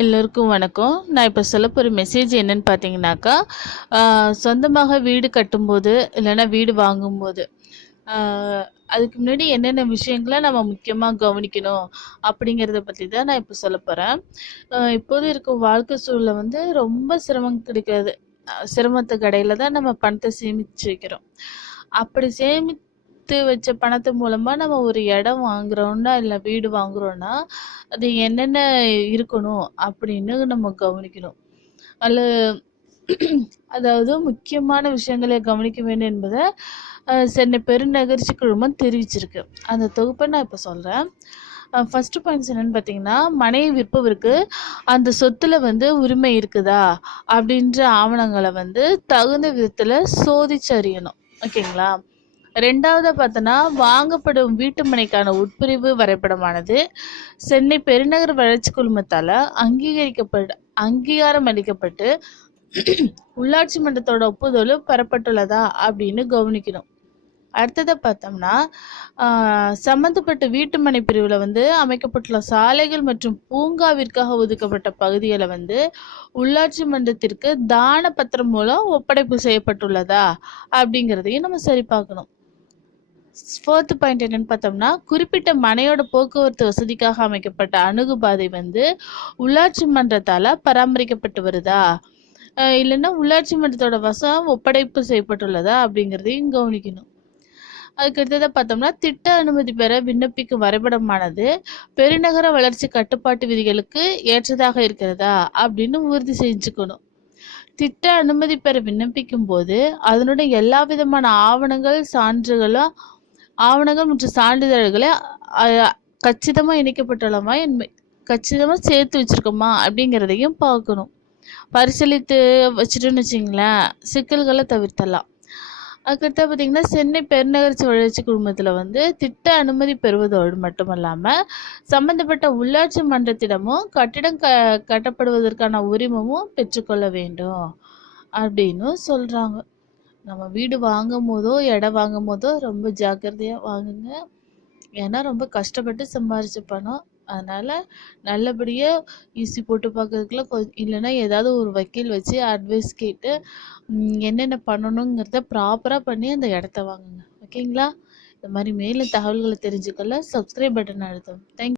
எல்லோருக்கும் வணக்கம். நான் இப்போ சொல்ல போகிற மெசேஜ் என்னன்னு பார்த்தீங்கன்னாக்கா சொந்தமாக வீடு கட்டும்போது இல்லைன்னா வீடு வாங்கும்போது அதுக்கு முன்னாடி என்னென்ன விஷயங்களை நம்ம முக்கியமாக கவனிக்கணும் அப்படிங்கிறத பற்றி தான் நான் இப்போ சொல்ல போகிறேன் இப்போது இருக்கும் வாழ்க்கை சூழலை வந்து ரொம்ப சிரமம் கிடைக்கிறது சிரமத்து சிரமத்துக்கு இடையில தான் நம்ம பணத்தை சேமித்து வைக்கிறோம். அப்படி கொடுத்து வச்ச பணத்து மூலமாக நம்ம ஒரு இடம் வாங்குறோம்னா இல்லை வீடு வாங்குறோம்னா அது என்னென்ன இருக்கணும் அப்படின்னு நம்ம கவனிக்கணும். அதில் அதாவது முக்கியமான விஷயங்களை கவனிக்க வேண்டும் என்பதை சென்னை பெருநகர்ச்சி குழுமம் தெரிவிச்சிருக்கு. அந்த தொகுப்பை நான் இப்போ சொல்கிறேன் ஃபர்ஸ்ட் பாயிண்ட்ஸ் என்னன்னு பார்த்தீங்கன்னா மனையை விற்பவருக்கு அந்த சொத்துல வந்து உரிமை இருக்குதா அப்படின்ற ஆவணங்களை வந்து தகுந்த விதத்தில் சோதிச்சு அறியணும். ஓகேங்களா? ரெண்டாவது பார்த்தோன்னா வாங்கப்படும் வீட்டு மனைக்கான உட்பிரிவு வரைபடமானது சென்னை பெருநகர வளர்ச்சி குழுமத்தால் அங்கீகரிக்கப்பட்டு அங்கீகாரம் அளிக்கப்பட்டு உள்ளாட்சி மன்றத்தோட ஒப்புதல் பெறப்பட்டுள்ளதா அப்படின்னு கவனிக்கணும். அடுத்ததை பார்த்தோம்னா சம்மந்தப்பட்ட வீட்டுமனை பிரிவில் வந்து அமைக்கப்பட்டுள்ள சாலைகள் மற்றும் பூங்காவிற்காக ஒதுக்கப்பட்ட பகுதிகளை வந்து உள்ளாட்சி மன்றத்திற்கு தான பத்திரம் மூலம் ஒப்படைப்பு செய்யப்பட்டுள்ளதா அப்படிங்கிறதையும் நம்ம சரி பார்க்கணும் ஃபோர்த்து பாயிண்ட் என்னென்னு பார்த்தோம்னா குறிப்பிட்ட மனையோட போக்குவரத்து வசதிக்காக அமைக்கப்பட்ட அணுகுபாதை வந்து உள்ளாட்சி மன்றத்தால் பராமரிக்கப்பட்டு வருதா? இல்லைன்னா உள்ளாட்சி மன்றத்தோட வசம் ஒப்படைப்பு செய்யப்பட்டுள்ளதா அப்படிங்கிறதையும் கவனிக்கணும். அதுக்கு அடுத்ததாக பார்த்தோம்னா திட்ட அனுமதி பெற விண்ணப்பிக்கும் வரைபடமானது பெருநகர வளர்ச்சி கட்டுப்பாட்டு விதிகளுக்கு ஏற்றதாக இருக்கிறதா அப்படின்னு உறுதி செஞ்சுக்கணும். திட்ட அனுமதி பெற விண்ணப்பிக்கும் போது அதனுடைய எல்லா விதமான ஆவணங்கள் சான்றுகளும் ஆவணங்கள் மற்றும் சான்றிதழ்களை கச்சிதமாக இணைக்கப்பட்டுள்ளமா என்ப கச்சிதமாக சேர்த்து வச்சிருக்கோமா அப்படிங்கிறதையும் பார்க்கணும். பரிசீலித்து வச்சுட்டுன்னு வச்சிங்களேன் சிக்கல்களை தவிர்த்தலாம். அதுக்கடுத்து பார்த்தீங்கன்னா சென்னை பெருநகர்ச்சி வளர்ச்சி குழுமத்தில் வந்து திட்ட அனுமதி பெறுவதோடு மட்டுமல்லாமல் சம்பந்தப்பட்ட உள்ளாட்சி மன்றத்திடமும் கட்டிடம் க கட்டப்படுவதற்கான உரிமமும் பெற்றுக்கொள்ள வேண்டும் அப்படின்னு சொல்கிறாங்க நம்ம வீடு வாங்கும் போதோ இடம் வாங்கும் போதோ ரொம்ப ஜாக்கிரதையாக வாங்குங்க. ஏன்னா ரொம்ப கஷ்டப்பட்டு சம்பாரிச்ச பணம். அதனால் நல்லபடியாக ஈஸி போட்டு பார்க்கறதுக்குலாம் கொ இல்லைன்னா ஏதாவது ஒரு வக்கீல் வச்சு அட்வைஸ் கேட்டு என்னென்ன பண்ணணுங்கிறத ப்ராப்பராக பண்ணி அந்த இடத்த வாங்குங்க. ஓகேங்களா? இந்த மாதிரி மேலும் தகவல்களை தெரிஞ்சுக்கொள்ள சப்ஸ்கிரைப் பட்டன் அழுத்தம் தேங்க்